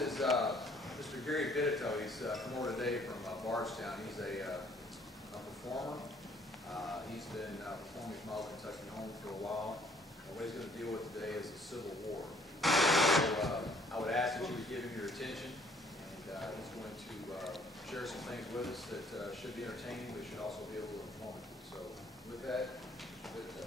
is Mr. Vidito. He's come over today from Bardstown. He's a performer. He's been performing his Model Kentucky home for a while. And what he's going to deal with today is the Civil War. So I would ask that you would give him your attention. And he's going to share some things with us that should be entertaining, but should also be a little informative. So with that, Vidito.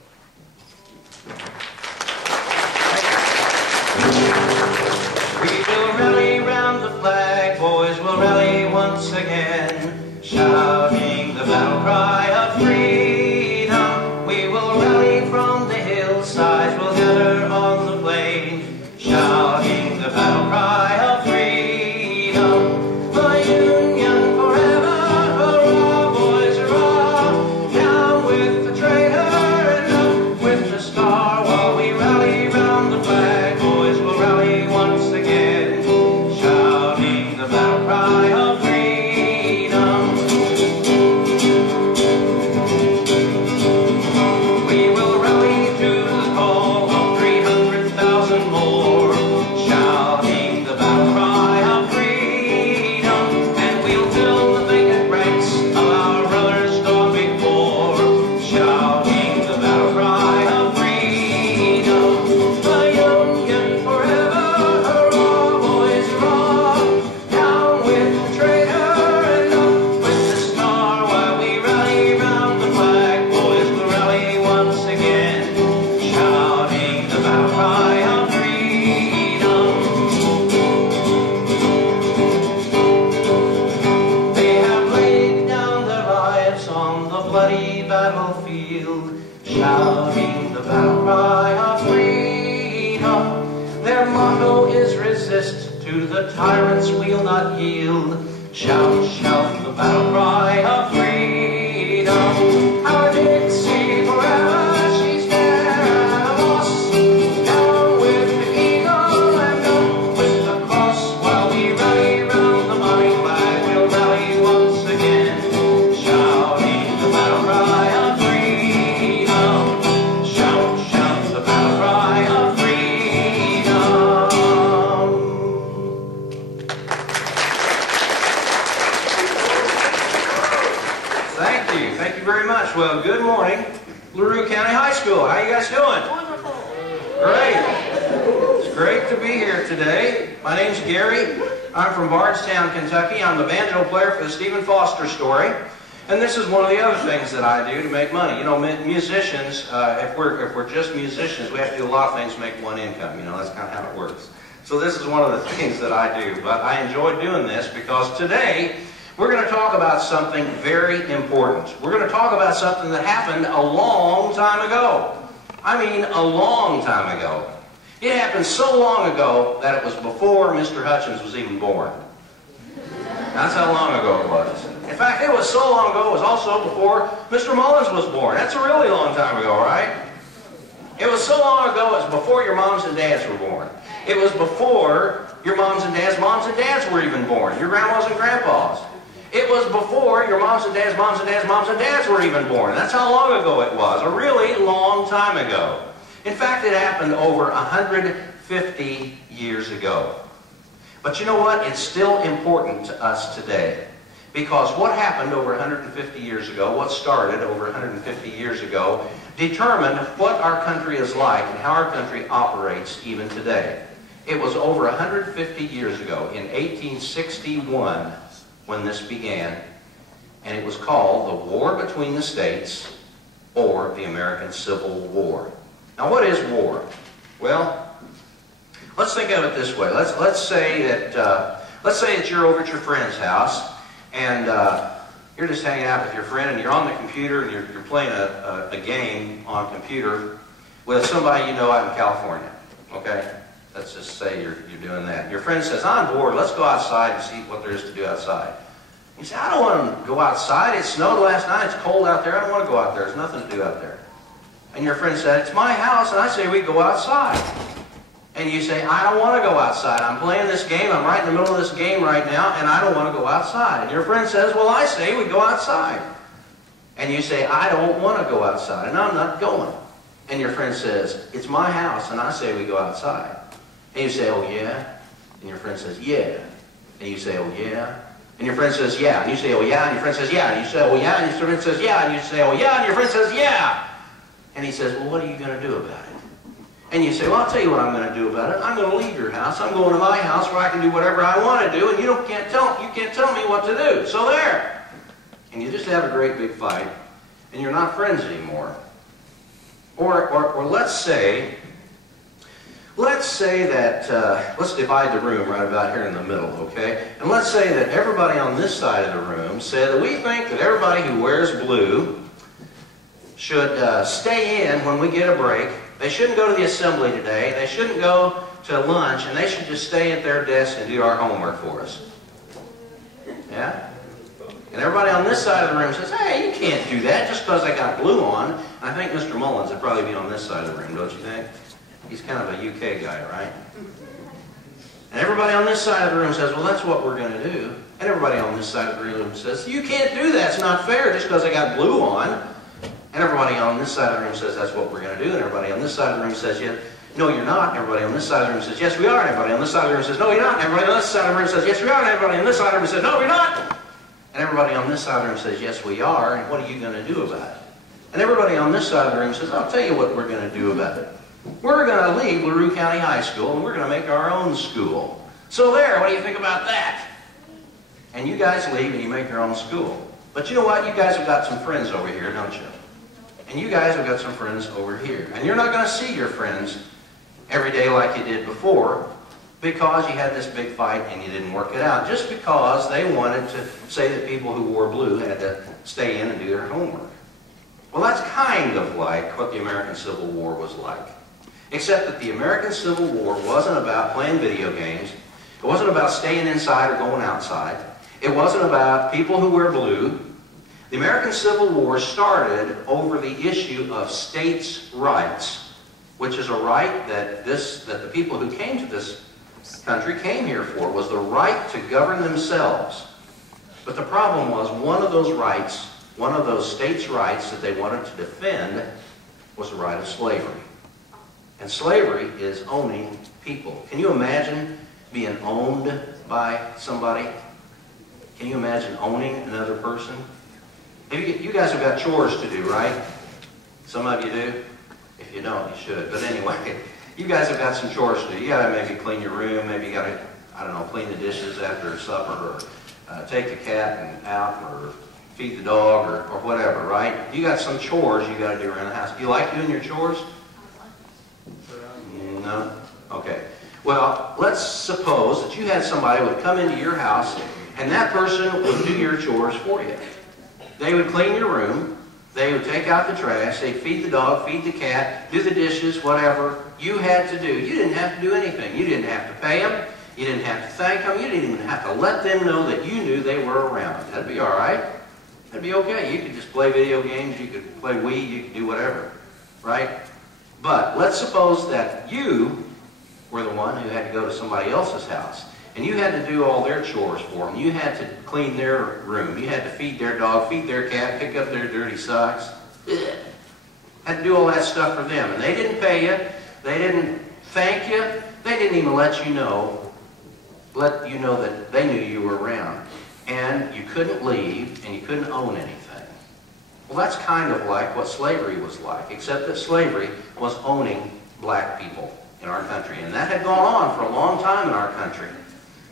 We will rally round the flag, boys will rally once again, shouting the battle cry of freedom. We will rally from the hillsides, we'll gather on the plain, shouting the battle cry of freedom. The Union forever, hurrah, boys, hurrah, down with the traitor and up with the star. While we rally round the flag, boys will rally once again, shouting the battle cry of freedom. We will rally to the call of 300,000 more, shouting the battle cry of freedom. And we'll fill the vacant ranks of our brothers gone before, shouting the battle cry of freedom. The Union forever, hurrah, boys, hurrah, down with the traitor and up with the star. While we rally round the flag, boys will rally once again, shouting the battle cry of freedom. They have laid down their lives on the bloody battlefield, shouting the battle cry of freedom. Their motto is resist, to the tyrants we'll not yield, shout, shout the battle cry of freedom. Our Dixie forever, she's fair and a boss, down with the eagle and up with the cross. While we rally round the money flag, we'll rally once again, shouting the battle cry of freedom. Shout, shout the battle cry of freedom. Thank you very much. Well, good morning, LaRue County High School. How you guys doing? Wonderful. Great. It's great to be here today. My name's Gary. I'm from Bardstown, Kentucky. I'm the banjo player for the Stephen Foster story. And this is one of the other things that I do to make money. You know, musicians, if we're just musicians, we have to do a lot of things to make one income. You know, that's kind of how it works. So this is one of the things that I do. But I enjoy doing this because today we're going to talk about something very important. We're going to talk about something that happened a long time ago. I mean, a long time ago. It happened so long ago that it was before Mr. Hutchins was even born. That's how long ago it was. In fact, it was so long ago, it was also before Mr. Mullins was born. That's a really long time ago, right? It was so long ago, it was before your moms and dads were born. It was before your moms and dads were even born. Your grandmas and grandpas. It was before your moms and dads were even born. That's how long ago it was. A really long time ago. In fact, it happened over 150 years ago. But you know what? It's still important to us today. Because what happened over 150 years ago, what started over 150 years ago, determined what our country is like and how our country operates even today. It was over 150 years ago, in 1861, when this began, and it was called the War Between the States, or the American Civil War. Now, what is war? Well, let's think of it this way. Let's say that you're over at your friend's house, and you're just hanging out with your friend, and you're on the computer, and you're playing a game on a computer with somebody you know out in California. Okay? Let's just say you're doing that. Your friend says, I'm bored, let's go outside and see what there is to do outside. You say, I don't want to go outside. It snowed last night, it's cold out there, I don't want to go out there, there's nothing to do out there. And your friend said, it's my house, and I say we go outside. And you say, I don't want to go outside. I'm playing this game, I'm right in the middle of this game right now, and I don't want to go outside. And your friend says, well, I say we go outside. And you say, I don't want to go outside, and I'm not going. And your friend says, it's my house, and I say we go outside. And you say, oh yeah? And your friend says, yeah. And you say, oh yeah? And your friend says, yeah. And you say, oh yeah. And your friend says, yeah. And you say, oh yeah. And your friend says, yeah. And you say, oh yeah. And your friend says, yeah. And he says, well, what are you going to do about it? And you say, well, I'll tell you what I'm going to do about it. I'm going to leave your house. I'm going to my house where I can do whatever I want to do, and you can't tell me what to do. So there. And you just have a great big fight, and you're not friends anymore. Or let's say that, let's divide the room right about here in the middle, okay? And let's say that everybody on this side of the room said that we think that everybody who wears blue should stay in when we get a break. They shouldn't go to the assembly today. They shouldn't go to lunch, and they should just stay at their desk and do our homework for us. Yeah? And everybody on this side of the room says, hey, you can't do that just because I got blue on. And I think Mr. Mullins would probably be on this side of the room, don't you think? He's kind of a UK guy, right? And everybody on this side of the room says, well, that's what we're going to do. And everybody on this side of the room says, you can't do that. It's not fair just because I got blue on. And everybody on this side of the room says, that's what we're going to do. And everybody on this side of the room says, yeah, no, you're not. And everybody on this side of the room says, yes, we are. And everybody on this side of the room says, no, you're not. And everybody on this side of the room says, yes, we are. And everybody on this side of the room says, no, we're not. And everybody on this side of the room says, yes, we are. And what are you going to do about it? And everybody on this side of the room says, I'll tell you what we're going to do about it. We're going to leave LaRue County High School, and we're going to make our own school. So there, what do you think about that? And you guys leave, and you make your own school. But you know what? You guys have got some friends over here, don't you? And you guys have got some friends over here. And you're not going to see your friends every day like you did before because you had this big fight and you didn't work it out. Just because they wanted to say that people who wore blue had to stay in and do their homework. Well, that's kind of like what the American Civil War was like. Except that the American Civil War wasn't about playing video games. It wasn't about staying inside or going outside. It wasn't about people who wear blue. The American Civil War started over the issue of states' rights, which is a right that the people who came to this country came here for, was the right to govern themselves. But the problem was one of those rights, one of those states' rights that they wanted to defend was the right of slavery. And slavery is owning people. Can you imagine being owned by somebody? Can you imagine owning another person? You guys have got chores to do, right? Some of you do. If you don't, you should. But anyway, you guys have got some chores to do. You got to maybe clean your room. Maybe you got to, I don't know, clean the dishes after supper, or take the cat out, or feed the dog, or whatever, right? You got some chores you got to do around the house. Do you like doing your chores? No? Okay. Well, let's suppose that you had somebody would come into your house, and that person would do your chores for you. They would clean your room, they would take out the trash, they'd feed the dog, feed the cat, do the dishes, whatever you had to do. You didn't have to do anything. You didn't have to pay them, you didn't have to thank them, you didn't even have to let them know that you knew they were around. That'd be all right. That'd be okay. You could just play video games, you could play Wii, you could do whatever, right? But let's suppose that you were the one who had to go to somebody else's house. And you had to do all their chores for them. You had to clean their room. You had to feed their dog, feed their cat, pick up their dirty socks. Ugh. Had to do all that stuff for them. And they didn't pay you. They didn't thank you. They didn't even let you know that they knew you were around. And you couldn't leave, and you couldn't own anything. Well, that's kind of like what slavery was like, except that slavery was owning black people in our country. And that had gone on for a long time in our country.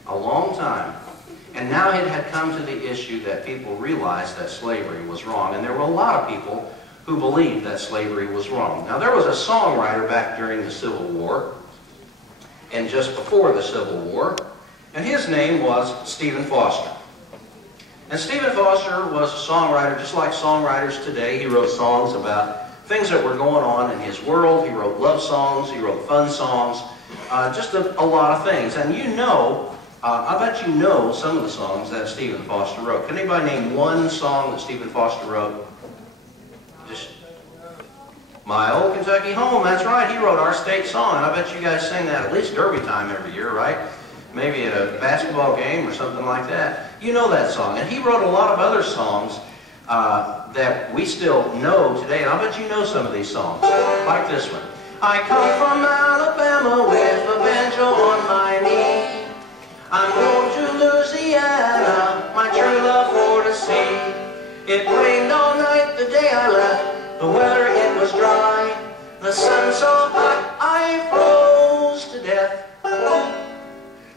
A long time. And now it had come to the issue that people realized that slavery was wrong. And there were a lot of people who believed that slavery was wrong. Now there was a songwriter back during the Civil War, and just before the Civil War, and his name was Stephen Foster. And Stephen Foster was a songwriter just like songwriters today. He wrote songs about things that were going on in his world. He wrote love songs, he wrote fun songs, just a lot of things. And you know, I bet you know some of the songs that Stephen Foster wrote. Can anybody name one song that Stephen Foster wrote? Just My Old Kentucky Home. That's right. He wrote our state song. And I bet you guys sing that at least Derby time every year, right? Maybe at a basketball game or something like that. You know that song. And he wrote a lot of other songs that we still know today. And I bet you know some of these songs. Like this one. I come from Alabama with a banjo on my knee.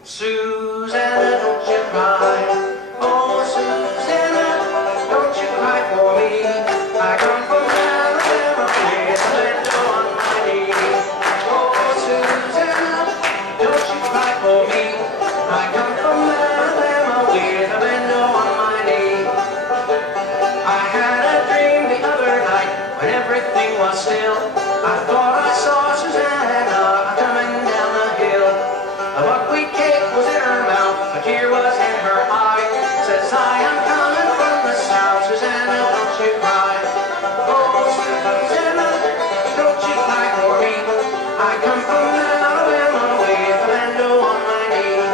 Susanna, don't you cry. Oh, Susanna, don't you cry for me. I come from Alabama with a banjo on my knee. Oh, Susanna, don't you cry for me. I come from Alabama with a banjo on my knee. I had a dream the other night when everything was still. I thought I saw Susanna coming down the hill. A buckwheat cake was in her mouth, a tear was in her eye. Says, I am coming from the south, Susanna, don't you cry. Oh, Susanna, don't you cry for me. I come from Alabama with a banjo on my knee.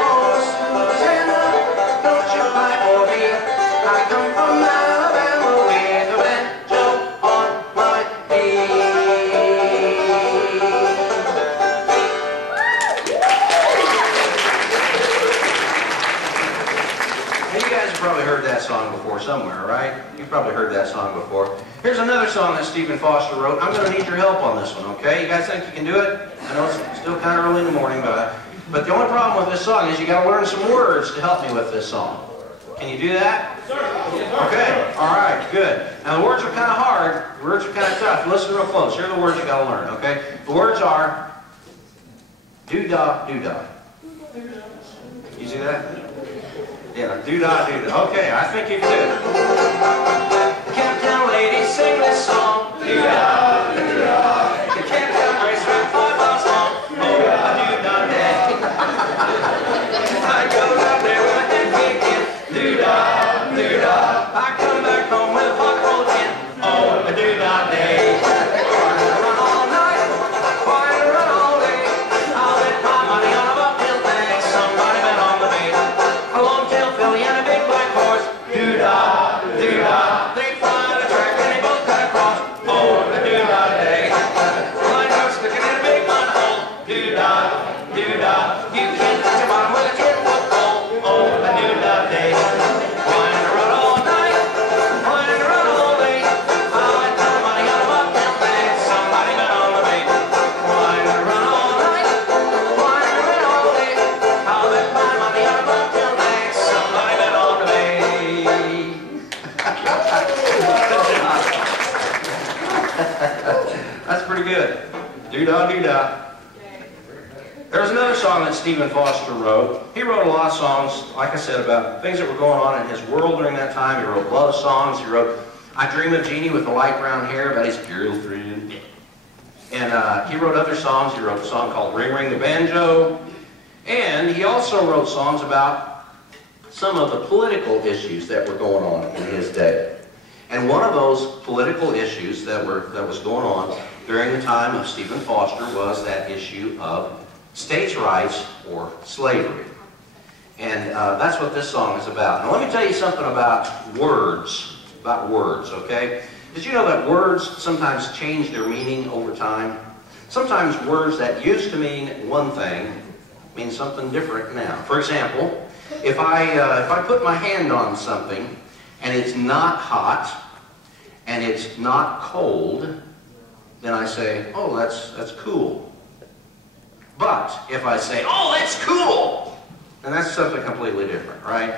Oh, Susanna, don't you cry for me. I come from Alabama with a banjo on my knee. You guys have probably heard that song before somewhere, right? You've probably heard that song before. Here's another song that Stephen Foster wrote. I'm going to need your help on this one, okay? You guys think you can do it? I know it's still kind of early in the morning, but the only problem with this song is you got to learn some words to help me with this song. Can you do that? Okay, all right, good. Now the words are kind of hard. The words are kind of tough. Listen real close. Here are the words you got to learn, okay? The words are do-da, do-da. You see that? Yeah, do-da, do-da. Okay, I think you can do it. Camptown ladies sing this song. Do-da, do-da. The Camptown racetrack 5 miles long. Oh, do-da day. I go out there with my head kicked in. Do-da, do-da. I come back home with a hot rolled in. Oh, a do-da day. Run all night, why run all day? I'll bet my money on a bucktail bag. Somebody bet on the bait. A long-tail filly and a big black horse. Do-da, do-da. They fly the track and they both cut across. Oh, a do-da day. Line hook sticking in a big mud hole. Do-da, do-da. You can't touch a bottom with a 10-foot pole. Oh, a do-da day. Wine and run all night, wine and run all day. I'll bet my money on a bucktail bag. Somebody bet on the bait. Wine and run all night, wine and run all day. I'll bet my money on a bucktail bag. Somebody bet on the bait. Good job. That's pretty good. Do-da, do-da. There's another song that Stephen Foster wrote. He wrote a lot of songs, like I said, about things that were going on in his world during that time. He wrote love songs. He wrote I Dream of Jeannie with the light brown hair about his girlfriend. And he wrote other songs. He wrote a song called Ring Ring the Banjo. And he also wrote songs about some of the political issues that were going on in his day. And one of those political issues that was going on during the time of Stephen Foster was that issue of states' rights or slavery. And that's what this song is about. Now let me tell you something about words, okay? Did you know that words sometimes change their meaning over time? Sometimes words that used to mean one thing mean something different now. For example, if I put my hand on something and it's not hot and it's not cold, then I say, oh, that's cool. But if I say, oh, that's cool, then that's something completely different, right?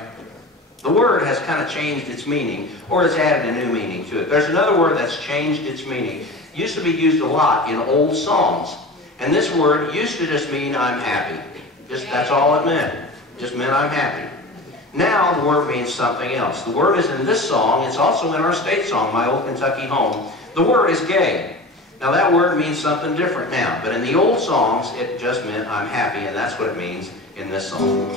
The word has kind of changed its meaning, or it's added a new meaning to it. There's another word that's changed its meaning. It used to be used a lot in old songs. And this word used to just mean I'm happy. That's all it meant. It just meant I'm happy. Now the word means something else. The word is in this song. It's also in our state song, My Old Kentucky Home. The word is gay. Now that word means something different now, but in the old songs it just meant I'm happy, and that's what it means in this song.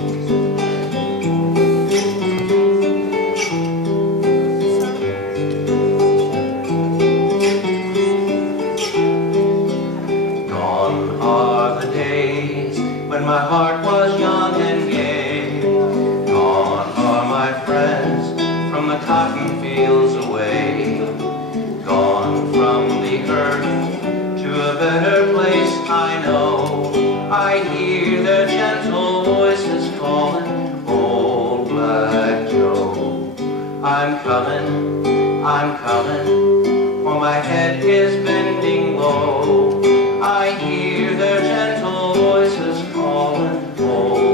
Gone are the days when my heart was young and gay. Gone are my friends from the cotton fields away. Gone from the earth to a better place, I know. I hear their gentle voices calling, Old Black Joe. I'm coming, for my head is bending low. I hear their gentle voices calling, Old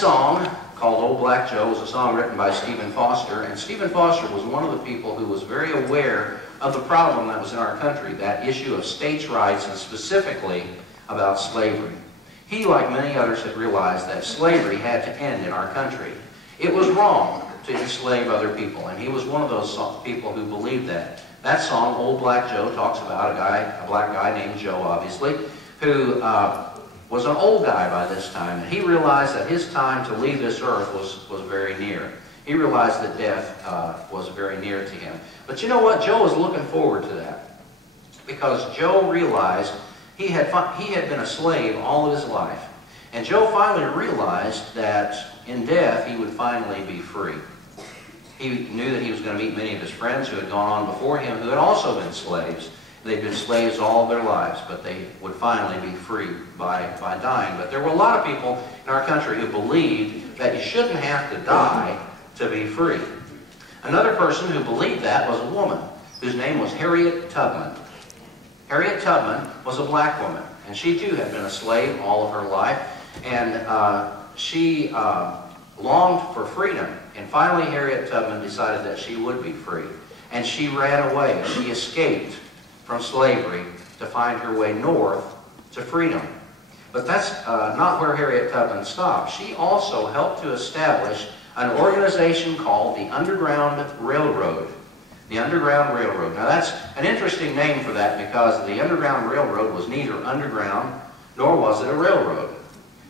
song, called Old Black Joe, was a song written by Stephen Foster, and Stephen Foster was one of the people who was very aware of the problem that was in our country, that issue of states' rights, and specifically about slavery. He, like many others, had realized that slavery had to end in our country. It was wrong to enslave other people, and he was one of those people who believed that. That song, Old Black Joe, talks about a black guy named Joe, obviously, who was an old guy by this time, and he realized that his time to leave this earth was very near. He realized that death was very near to him. But you know what? Joe was looking forward to that, because Joe realized he had been a slave all of his life. And Joe finally realized that in death he would finally be free. He knew that he was going to meet many of his friends who had gone on before him who had also been slaves. They'd been slaves all of their lives, but they would finally be free by dying. But there were a lot of people in our country who believed that you shouldn't have to die to be free. Another person who believed that was a woman whose name was Harriet Tubman. Harriet Tubman was a black woman, and she too had been a slave all of her life, and she longed for freedom. And finally Harriet Tubman decided that she would be free, and she ran away. She escaped from slavery to find her way north to freedom. But that's not where Harriet Tubman stopped. She also helped to establish an organization called the Underground Railroad. The Underground Railroad. Now that's an interesting name for that, because the Underground Railroad was neither underground nor was it a railroad.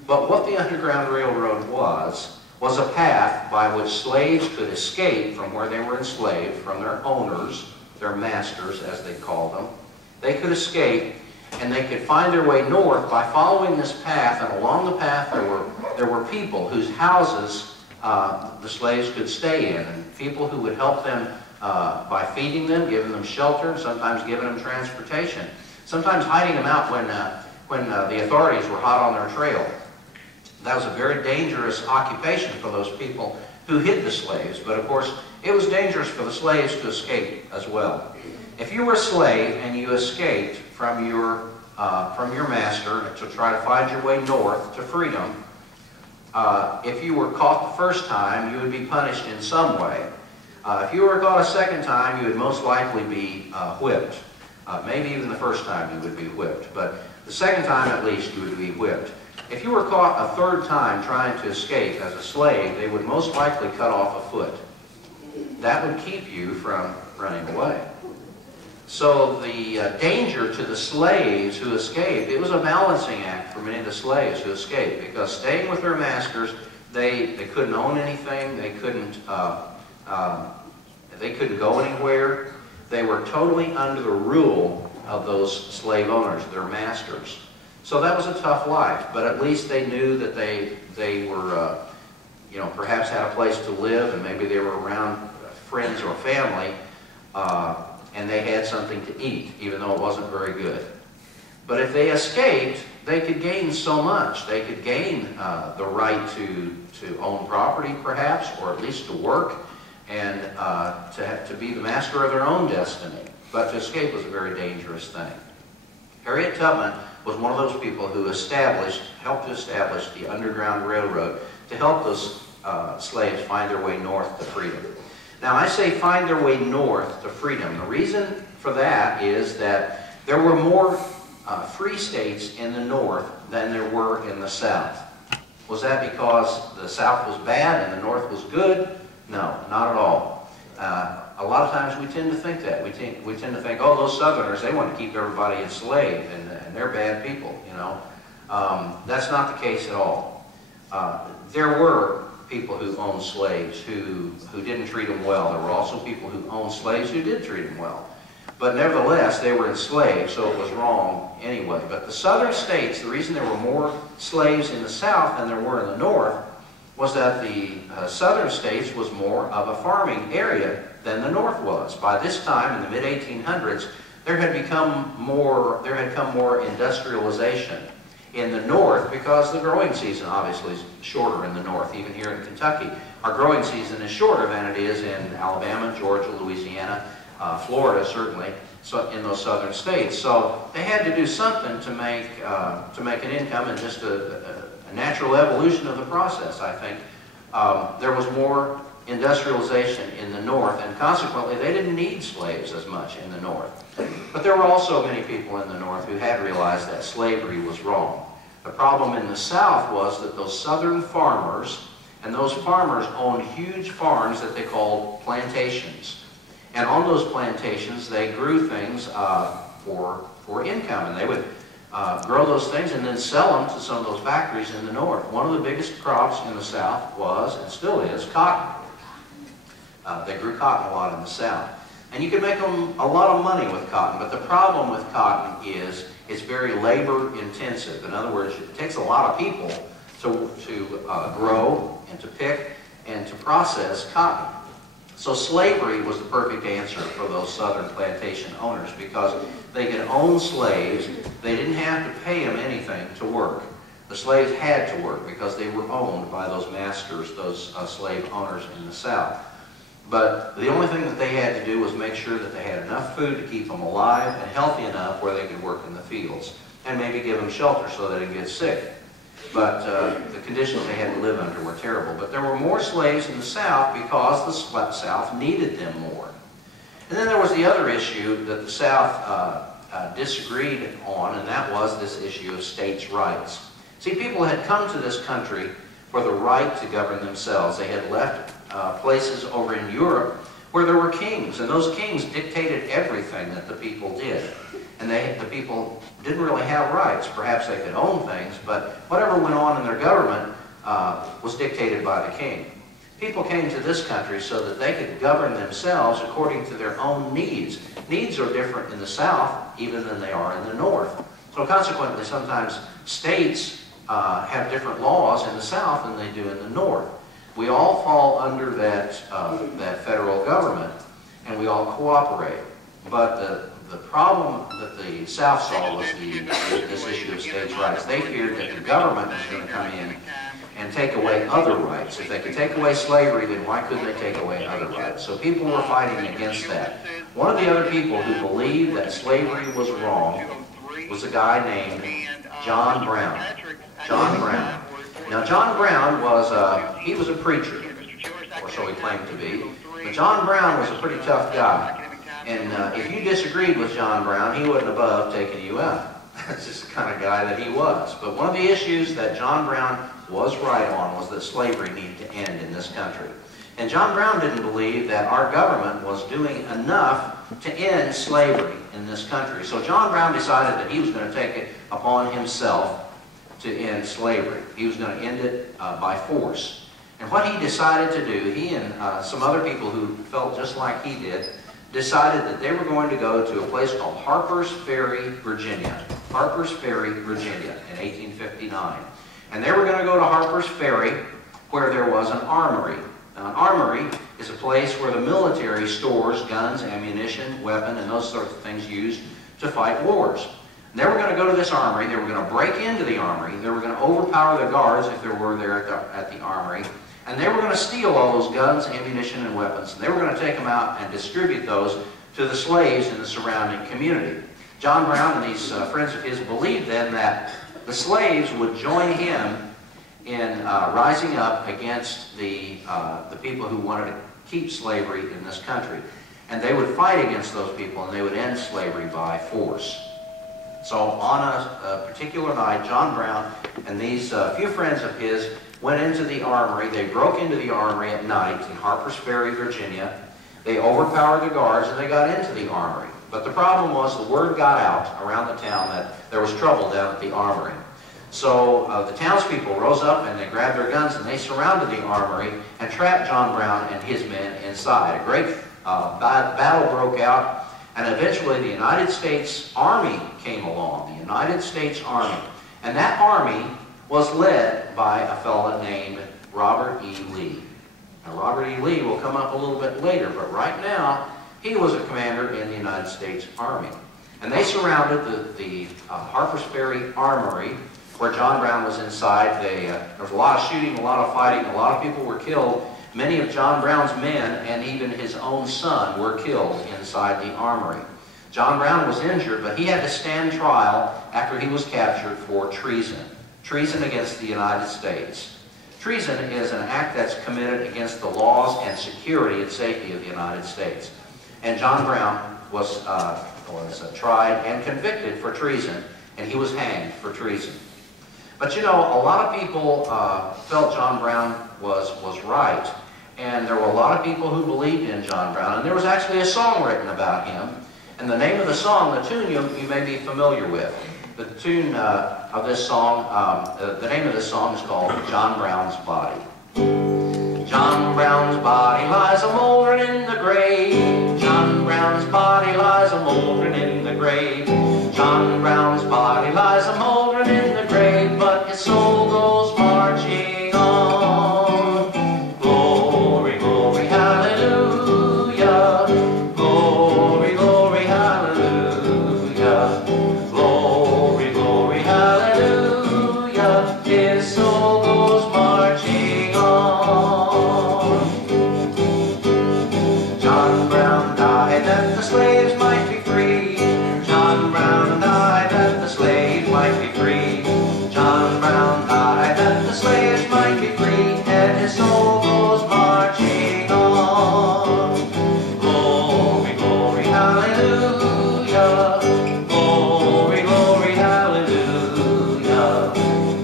But what the Underground Railroad was a path by which slaves could escape from where they were enslaved, from their owners, their masters as they called them. They could escape, and they could find their way north by following this path, and along the path there were people whose houses the slaves could stay in, and people who would help them by feeding them, giving them shelter, sometimes giving them transportation, sometimes hiding them out when the authorities were hot on their trail. That was a very dangerous occupation for those people who hid the slaves, but of course it was dangerous for the slaves to escape as well. If you were a slave and you escaped from your master to try to find your way north to freedom, if you were caught the first time, you would be punished in some way. If you were caught a second time, you would most likely be whipped. Maybe even the first time you would be whipped, but the second time at least you would be whipped. If you were caught a third time trying to escape as a slave, they would most likely cut off a foot. That would keep you from running away. So the danger to the slaves who escaped, it was a balancing act for many of the slaves who escaped, because staying with their masters, they couldn't own anything, they couldn't go anywhere. They were totally under the rule of those slave owners, their masters. So that was a tough life, but at least they knew that they were, perhaps had a place to live, and maybe they were around friends or family, and they had something to eat, even though it wasn't very good. But if they escaped, they could gain so much. They could gain the right to own property, perhaps, or at least to work, and to be the master of their own destiny. But to escape was a very dangerous thing. Harriet Tubman was one of those people who helped to establish the Underground Railroad to help those slaves find their way north to freedom. Now I say find their way north to freedom. The reason for that is that there were more free states in the north than there were in the south. Was that because the south was bad and the north was good? No, not at all. A lot of times we tend to think that. We tend to think, oh, those Southerners, they want to keep everybody enslaved, and they're bad people, you know. That's not the case at all. There were people who owned slaves who didn't treat them well. There were also people who owned slaves who did treat them well. But nevertheless, they were enslaved, so it was wrong anyway. But the southern states, the reason there were more slaves in the south than there were in the north was that the southern states was more of a farming area than the north was. By this time, in the mid-1800s, there had come more industrialization in the north, because the growing season obviously is shorter in the north. Even here in Kentucky, our growing season is shorter than it is in Alabama, Georgia, Louisiana, Florida certainly, so in those southern states. So they had to do something to make an income and just a natural evolution of the process, I think. There was more industrialization in the North, and consequently they didn't need slaves as much in the North. But there were also many people in the North who had realized that slavery was wrong. The problem in the South was that those Southern farmers, and those farmers owned huge farms that they called plantations. And on those plantations they grew things for income, and they would grow those things and then sell them to some of those factories in the North. One of the biggest crops in the South was, and still is, cotton. They grew cotton a lot in the South. And you could make them a lot of money with cotton, but the problem with cotton is it's very labor intensive. In other words, it takes a lot of people to grow and to pick and to process cotton. So slavery was the perfect answer for those Southern plantation owners, because they could own slaves. They didn't have to pay them anything to work. The slaves had to work because they were owned by those masters, those slave owners in the South. But the only thing that they had to do was make sure that they had enough food to keep them alive and healthy enough where they could work in the fields, and maybe give them shelter so they didn't get sick. But the conditions they had to live under were terrible. But there were more slaves in the South because the South needed them more. And then there was the other issue that the South disagreed on, and that was this issue of states' rights. See, people had come to this country for the right to govern themselves. They had left places over in Europe where there were kings, and those kings dictated everything that the people did. And the people didn't really have rights. Perhaps they could own things, but whatever went on in their government was dictated by the king. People came to this country so that they could govern themselves according to their own needs. Needs are different in the South even than they are in the North. So consequently, sometimes states have different laws in the South than they do in the North. We all fall under that federal government, and we all cooperate. But the problem that the South saw was this issue of states' rights. They feared that the government was going to come in and take away other rights. If they could take away slavery, then why couldn't they take away other rights? So people were fighting against that. One of the other people who believed that slavery was wrong was a guy named John Brown. John Brown. Now, John Brown was he was a preacher, or so he claimed to be. But John Brown was a pretty tough guy. And if you disagreed with John Brown, he wasn't above taking you out. That's just the kind of guy that he was. But one of the issues that John Brown was right on was that slavery needed to end in this country. And John Brown didn't believe that our government was doing enough to end slavery in this country. So John Brown decided that he was going to take it upon himself to end slavery. He was going to end it by force. And what he decided to do, he and some other people who felt just like he did, decided that they were going to go to a place called Harper's Ferry, Virginia. Harper's Ferry, Virginia, in 1859. And they were going to go to Harper's Ferry, where there was an armory. Now, an armory is a place where the military stores guns, ammunition, weapon, and those sorts of things used to fight wars. And they were going to go to this armory. They were going to break into the armory. They were going to overpower the guards if there were there at the armory. And they were going to steal all those guns, ammunition, and weapons. And they were going to take them out and distribute those to the slaves in the surrounding community. John Brown and these friends of his believed then that the slaves would join him in rising up against the people who wanted to keep slavery in this country. And they would fight against those people, and they would end slavery by force. So on a particular night, John Brown and these few friends of his went into the armory. They broke into the armory at night in Harper's Ferry, Virginia. They overpowered the guards, and they got into the armory. But the problem was the word got out around the town that there was trouble down at the armory. So the townspeople rose up and they grabbed their guns and they surrounded the armory and trapped John Brown and his men inside. A great battle broke out, and eventually the United States Army came along, the United States Army. And that army was led by a fellow named Robert E. Lee. Now, Robert E. Lee will come up a little bit later, but right now, he was a commander in the United States Army. And they surrounded the Harper's Ferry Armory, where John Brown was inside. There was a lot of shooting, a lot of fighting, a lot of people were killed. Many of John Brown's men and even his own son were killed inside the armory. John Brown was injured, but he had to stand trial after he was captured for treason. treason against the United States. Treason is an act that's committed against the laws and security and safety of the United States. And John Brown was tried and convicted for treason, and he was hanged for treason. But you know, a lot of people felt John Brown was right, and there were a lot of people who believed in John Brown, and there was actually a song written about him. And the name of the song, the tune you may be familiar with. The tune of this song, the name of this song is called John Brown's Body. John Brown's body lies a-mouldering in the grave. John Brown's body lies a-mouldering in the grave. John Brown's body lies a-mouldering in the grave, but his soul goes marching on. Glory, glory, hallelujah. Glory, glory, hallelujah. Glory, glory, hallelujah. His soul goes marching on. John Brown died that the slaves might be free. John Brown died that the slaves might be free. John Brown died that the slaves might be free, and his soul goes marching on. Glory, glory, hallelujah. Glory, glory, hallelujah.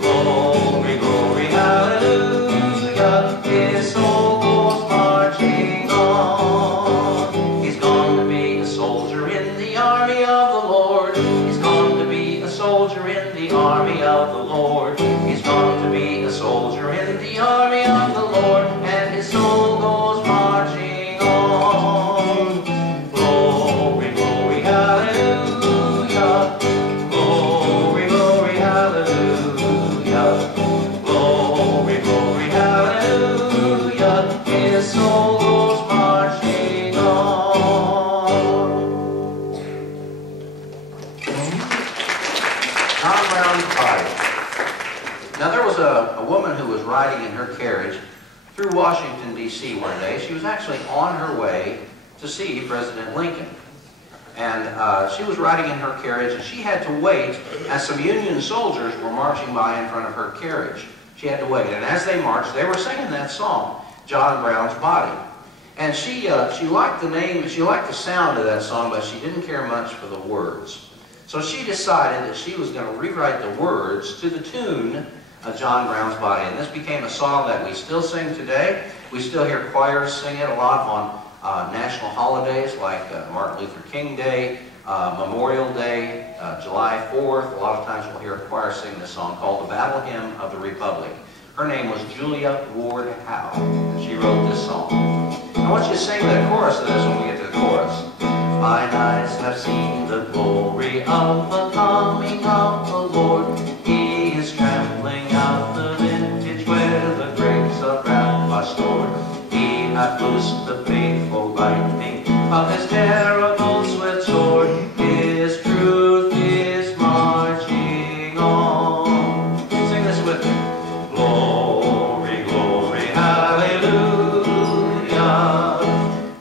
Glory, glory, hallelujah. His soul goes marching on. He's gone to be a soldier in the army of the Lord. He's gone to be a soldier in the army of the Lord. He's gone to be a soldier in the army of the Lord, and his soul goes marching on. Glory, glory, hallelujah. Glory, glory, hallelujah. Glory, glory, hallelujah. His soul goes marching on. John Brown's Body. Now there was a woman who was riding in her carriage through Washington, D.C. one day. She was actually on her way to see President Lincoln. And she was riding in her carriage, and she had to wait as some Union soldiers were marching by in front of her carriage. She had to wait. And as they marched, they were singing that song, John Brown's Body. And she liked the name, she liked the sound of that song, but she didn't care much for the words. So she decided that she was going to rewrite the words to the tune of John Brown's Body. And this became a song that we still sing today. We still hear choirs sing it a lot on national holidays like Martin Luther King Day, Memorial Day, July 4th. A lot of times we'll hear a choir sing this song called the Battle Hymn of the Republic. Her name was Julia Ward Howe, and she wrote this song. I want you to sing the chorus of this when we get to the chorus. Mine eyes have seen the glory of the coming of the Lord. He is trampling out the vintage where the grapes of wrath are stored. He hath loosed the faithful lightning of his terrible swift sword. His truth is marching on. Sing this with me. Glory, glory, hallelujah.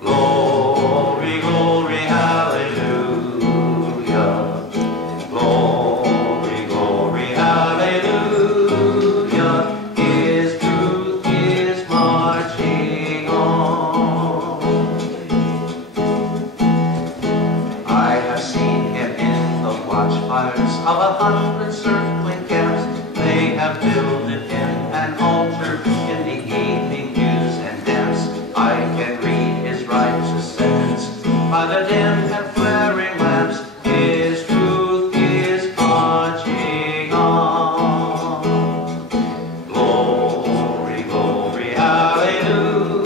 Glory, glory, hallelujah. Glory, glory, hallelujah. His truth is marching on. I have seen him in the watchfires of 100 circling camps. They have builded him an altar in the evening dews and dance. I can read his righteous sentence by the dim and flaring lamps. His truth is marching on. Glory, glory, hallelujah.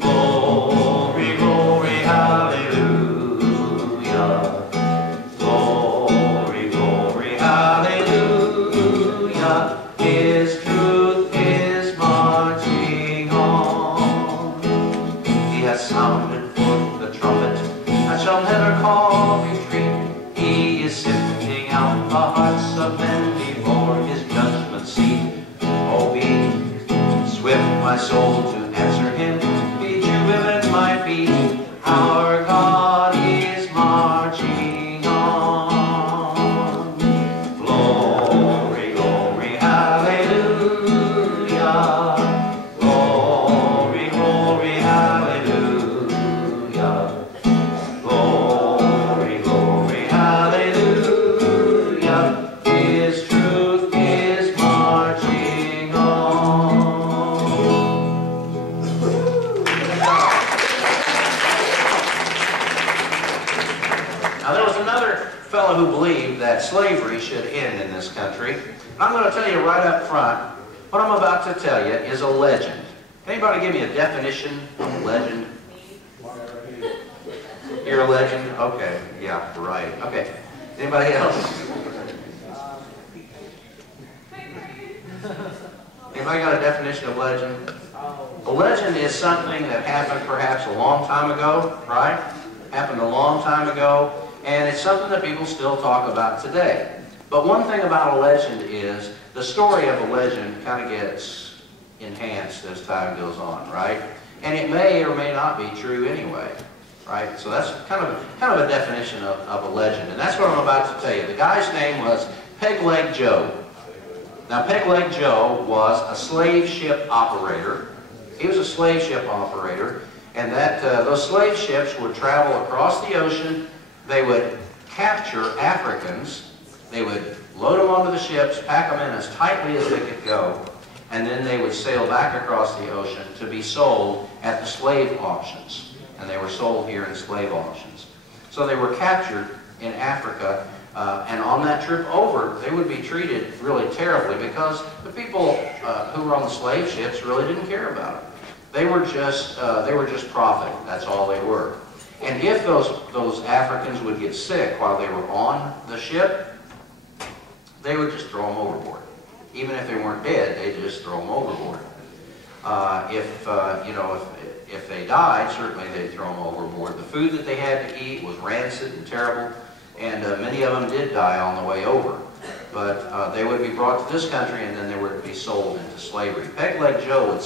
Glory, glory, hallelujah. Glory, glory, hallelujah. slavery should end in this country. And I'm going to tell you right up front, what I'm about to tell you is a legend. Anybody give me a definition of legend? You're a legend? Okay, yeah, right. Okay. Anybody else? Anybody got a definition of legend? A legend is something that happened perhaps a long time ago, right? Happened a long time ago, and it's something that people still talk about today. But one thing about a legend is the story of a legend kind of gets enhanced as time goes on, right? And it may or may not be true anyway, right? So that's kind of a definition of a legend, and that's what I'm about to tell you. The guy's name was Peg Leg Joe. Now, Peg Leg Joe was a slave ship operator. He was a slave ship operator, and those slave ships would travel across the ocean. They would capture Africans. They would load them onto the ships, pack them in as tightly as they could go, and then they would sail back across the ocean to be sold at the slave auctions. And they were sold here in slave auctions. So they were captured in Africa, and on that trip over, they would be treated really terribly because the people who were on the slave ships really didn't care about them. They were just profit. That's all they were. And if those Africans would get sick while they were on the ship, they would just throw them overboard. Even if they weren't dead, they'd just throw them overboard. If they died, certainly they'd throw them overboard. The food that they had to eat was rancid and terrible, and many of them did die on the way over. But they would be brought to this country, and then they would be sold into slavery. Peg Leg Joe would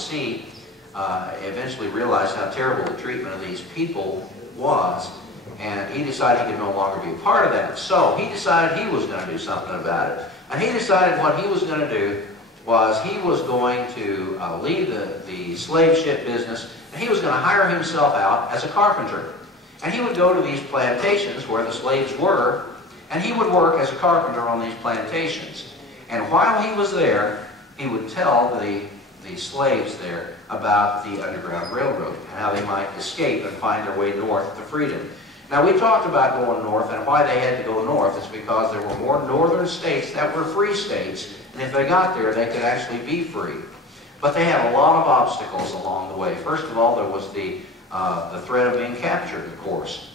eventually realize how terrible the treatment of these people was, and he decided he could no longer be a part of that. So he decided he was going to do something about it. And he decided what he was going to do was he was going to leave the slave ship business, and he was going to hire himself out as a carpenter. And he would go to these plantations where the slaves were, and he would work as a carpenter on these plantations. And while he was there, he would tell the slaves there about the Underground Railroad and how they might escape and find their way north to freedom. Now, we talked about going north, and why they had to go north is because there were more northern states that were free states, and if they got there, they could actually be free. But they had a lot of obstacles along the way. First of all, there was the threat of being captured, of course.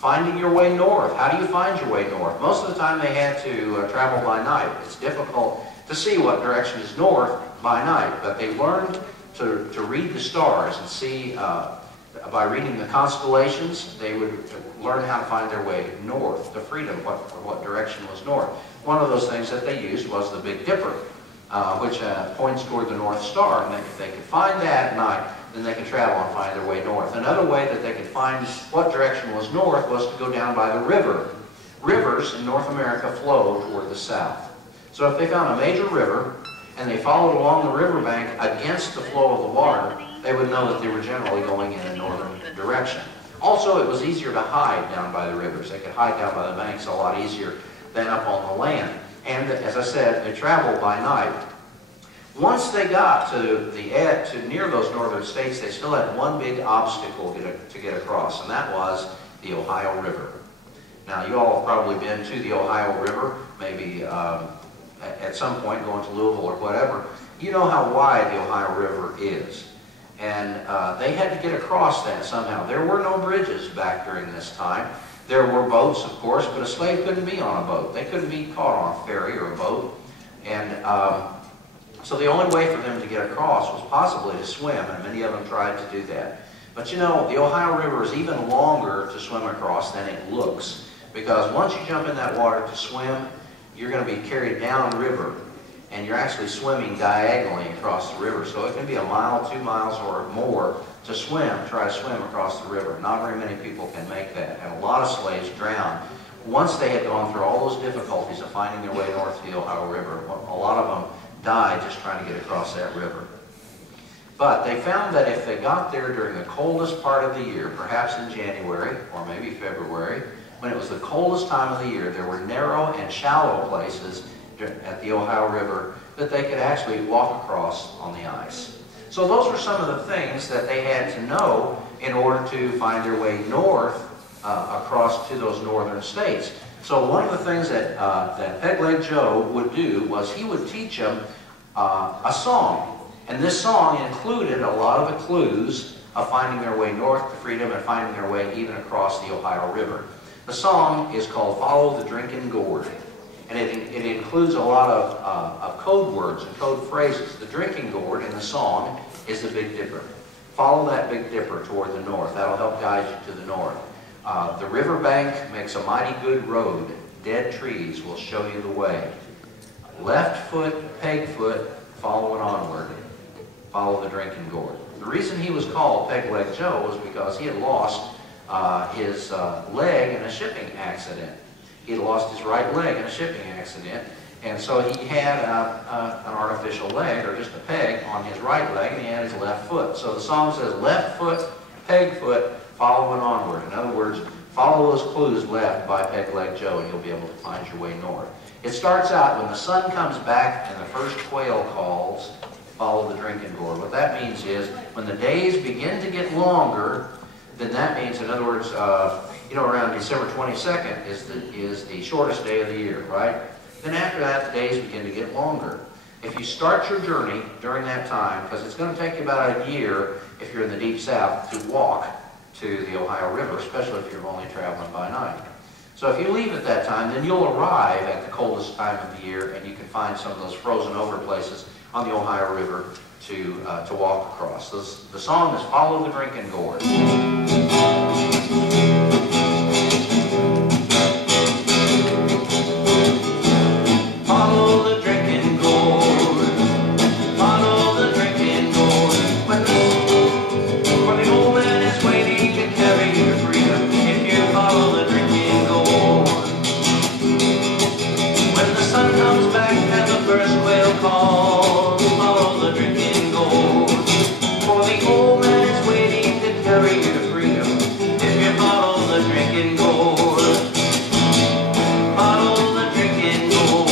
Finding your way north. How do you find your way north? Most of the time they had to travel by night. It's difficult to see what direction is north by night, but they learned to read the stars and see, by reading the constellations, they would learn how to find their way north to freedom, what direction was north. One of those things that they used was the Big Dipper, which points toward the North Star, and if they could find that at night, then they could travel and find their way north. Another way that they could find what direction was north was to go down by the river. Rivers in North America flow toward the south. So if they found a major river and they followed along the riverbank against the flow of the water, they would know that they were generally going in a northern direction. Also, it was easier to hide down by the rivers. They could hide down by the banks a lot easier than up on the land. And as I said, they traveled by night. Once they got to near those northern states, they still had one big obstacle to get across, and that was the Ohio River. Now, you all have probably been to the Ohio River, maybe at some point going to Louisville or whatever. You know how wide the Ohio River is. And they had to get across that somehow. There were no bridges back during this time. There were boats, of course, but a slave couldn't be on a boat. They couldn't be caught on a ferry or a boat. And so the only way for them to get across was possibly to swim, and many of them tried to do that. But you know, the Ohio River is even longer to swim across than it looks, because once you jump in that water to swim, you're going to be carried downriver, and you're actually swimming diagonally across the river. So it can be a mile, 2 miles, or more to try to swim across the river. Not very many people can make that, and a lot of slaves drowned. Once they had gone through all those difficulties of finding their way north to the Ohio River, a lot of them died just trying to get across that river. But they found that if they got there during the coldest part of the year, perhaps in January or maybe February, when it was the coldest time of the year, there were narrow and shallow places at the Ohio River that they could actually walk across on the ice. So those were some of the things that they had to know in order to find their way north across to those northern states. So one of the things that, that Peg Leg Joe would do was he would teach them a song. And this song included a lot of the clues of finding their way north to freedom and finding their way even across the Ohio River. The song is called Follow the Drinking Gourd. And it includes a lot of code words and code phrases. The drinking gourd in the song is the Big Dipper. Follow that Big Dipper toward the north. That'll help guide you to the north. The riverbank makes a mighty good road. Dead trees will show you the way. Left foot, peg foot, following onward. Follow the drinking gourd. The reason he was called Peg Leg Joe was because he had lost his leg in a shipping accident. He had lost his right leg in a shipping accident, and so he had an artificial leg, or just a peg, on his right leg, and he had his left foot. So the song says, left foot, peg foot, following onward. In other words, follow those clues left by Peg Leg Joe, and you'll be able to find your way north. It starts out when the sun comes back and the first quail calls, follow the drinking gourd. What that means is when the days begin to get longer, then that means, in other words, you know, around December 22nd is the shortest day of the year, right? Then after that, the days begin to get longer. If you start your journey during that time, because it's going to take you about a year if you're in the deep south to walk to the Ohio River, especially if you're only traveling by night. So if you leave at that time, then you'll arrive at the coldest time of the year, and you can find some of those frozen over places on the Ohio River to walk across. The song is Follow the Drinking Gourd. Follow the drinking gourd, follow the drinking gourd. When the old man is waiting to carry you to freedom, if you follow the drinking gourd. When the sun comes back and the first quail calls, follow the drinking gourd. For the old man is waiting to carry you to freedom, if you follow the drinking gourd. Follow the drinking gourd.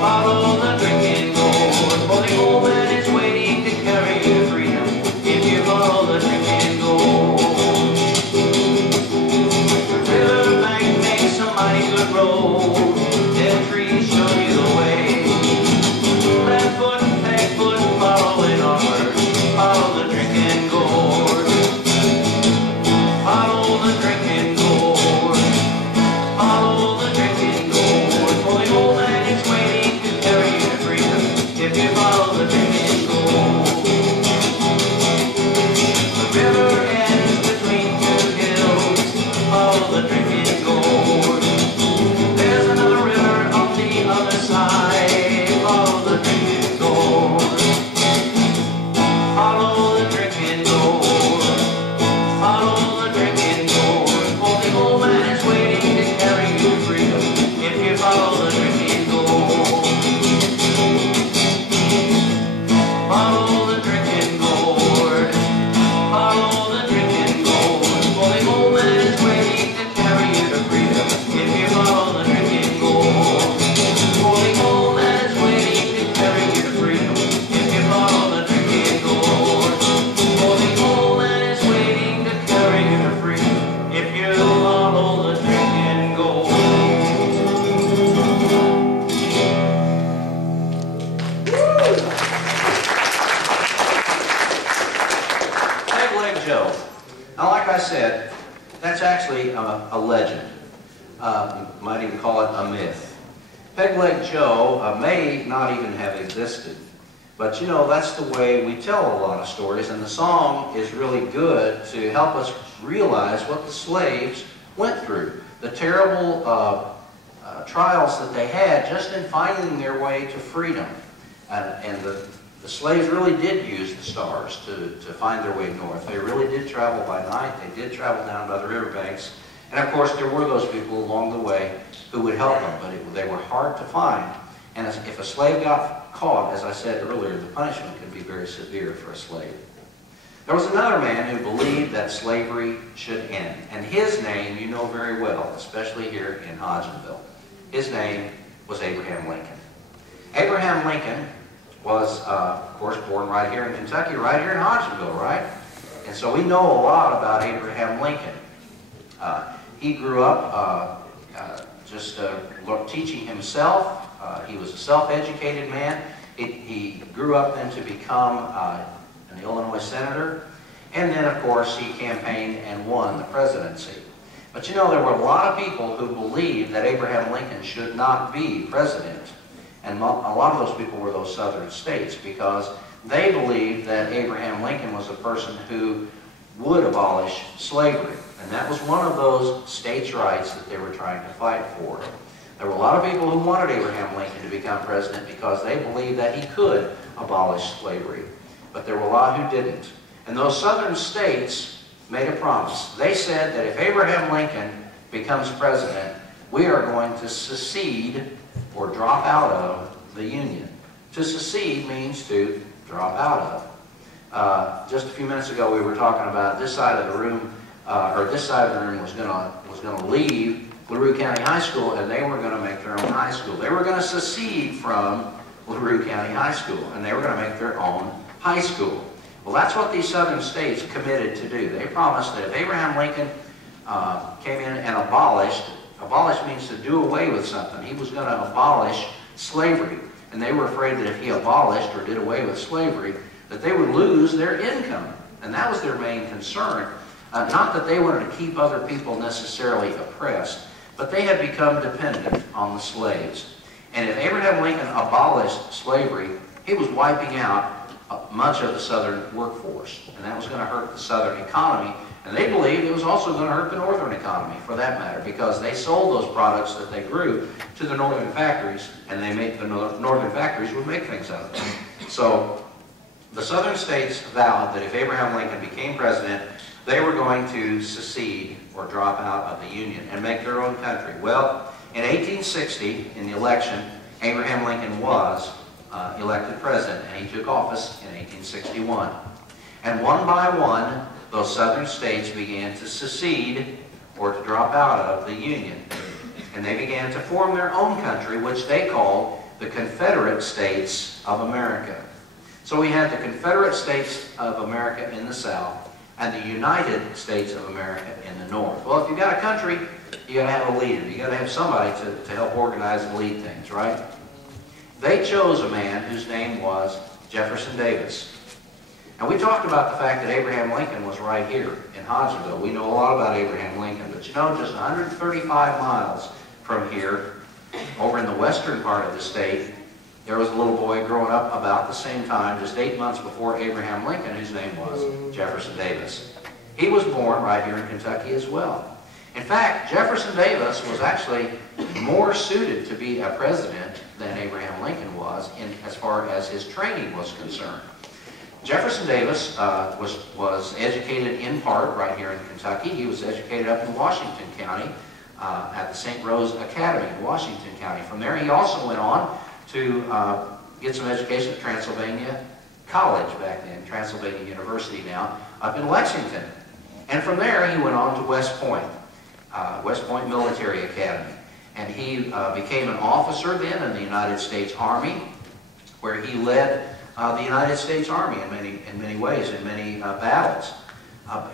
Follow the drinking gourd, for the old man is waiting to carry you to freedom, if you follow the drinking gourd. The riverbank makes a mighty good road, dead trees show you the way. Left foot, peg foot, following onward, follow the drinking gourd. Follow the drinking gourd. Follow the drinking gourd, for the old man is waiting to carry you to freedom, if you follow the drinking gourd. The river ends between two hills, follow the drinking gourd. There's another river on the other side, follow the drinking gourd. Follow the drinking gourd. Follow the drinking gourd, for the old man is waiting to carry you to freedom, if you follow the drinking gourd. Follow the drinking gourd. Follow the drinking gourd, for the old man is waiting to carry you to freedom, if you follow the drinking gourd. For the old man is waiting to carry you to freedom, if you follow the drinking gourd. For the old man is waiting to carry you to freedom, if you follow the drinking gourd. Peg Leg Joe. Now, like I said, that's actually a legend. You might even call it a myth. Peg Leg Joe may not even have existed. But you know, that's the way we tell a lot of stories, and the song is really good to help us realize what the slaves went through. The terrible trials that they had just in finding their way to freedom. And the slaves really did use the stars to find their way north. They really did travel by night. They did travel down by the riverbanks. And of course, there were those people along the way who would help them, but they were hard to find. And if a slave got caught, as I said earlier, the punishment could be very severe for a slave. There was another man who believed that slavery should end. And his name you know very well, especially here in Hodgenville. His name was Abraham Lincoln. Abraham Lincoln was, of course, born right here in Kentucky, right here in Hodgenville, right? And so we know a lot about Abraham Lincoln. He grew up just teaching himself. He was a self-educated man. He grew up then to become an Illinois senator. And then, of course, he campaigned and won the presidency. But you know, there were a lot of people who believed that Abraham Lincoln should not be president. And a lot of those people were those southern states, because they believed that Abraham Lincoln was a person who would abolish slavery. And that was one of those states' rights that they were trying to fight for. There were a lot of people who wanted Abraham Lincoln to become president because they believed that he could abolish slavery. But there were a lot who didn't. And those southern states made a promise. They said that if Abraham Lincoln becomes president, we are going to secede or drop out of the Union. To secede means to drop out of. Just a few minutes ago we were talking about this side of the room, this side of the room was going to leave LaRue County High School, and they were going to make their own high school. They were going to secede from LaRue County High School, and they were going to make their own high school. Well, that's what these southern states committed to do. They promised that if Abraham Lincoln came in and abolish means to do away with something. He was going to abolish slavery. And they were afraid that if he abolished or did away with slavery, that they would lose their income. And that was their main concern. Not that they wanted to keep other people necessarily oppressed, but they had become dependent on the slaves. And if Abraham Lincoln abolished slavery, he was wiping out much of the southern workforce. And that was going to hurt the southern economy. And they believed it was also going to hurt the northern economy, for that matter, because they sold those products that they grew to the northern factories, and the northern factories would make things out of them. So the southern states vowed that if Abraham Lincoln became president, they were going to secede or drop out of the Union and make their own country. Well, in 1860, in the election, Abraham Lincoln was elected president, and he took office in 1861. And one by one, those southern states began to secede or to drop out of the Union. And they began to form their own country, which they called the Confederate States of America. So we had the Confederate States of America in the South and the United States of America in the North. Well, if you've got a country, you got to have a leader. You got to have somebody to help organize and lead things, right? They chose a man whose name was Jefferson Davis. And we talked about the fact that Abraham Lincoln was right here in Hodgenville. We know a lot about Abraham Lincoln, but you know, just 135 miles from here, over in the western part of the state, there was a little boy growing up about the same time, just 8 months before Abraham Lincoln, whose name was Jefferson Davis. He was born right here in Kentucky as well. In fact, Jefferson Davis was actually more suited to be a president than Abraham Lincoln was as far as his training was concerned. Jefferson Davis was educated in part right here in Kentucky. He was educated up in Washington County at the St. Rose Academy in Washington County. From there, he also went on to get some education at Transylvania College back then, Transylvania University now, up in Lexington. And from there, he went on to West Point Military Academy. And he became an officer then in the United States Army, where he led the United States Army in many ways, in many battles.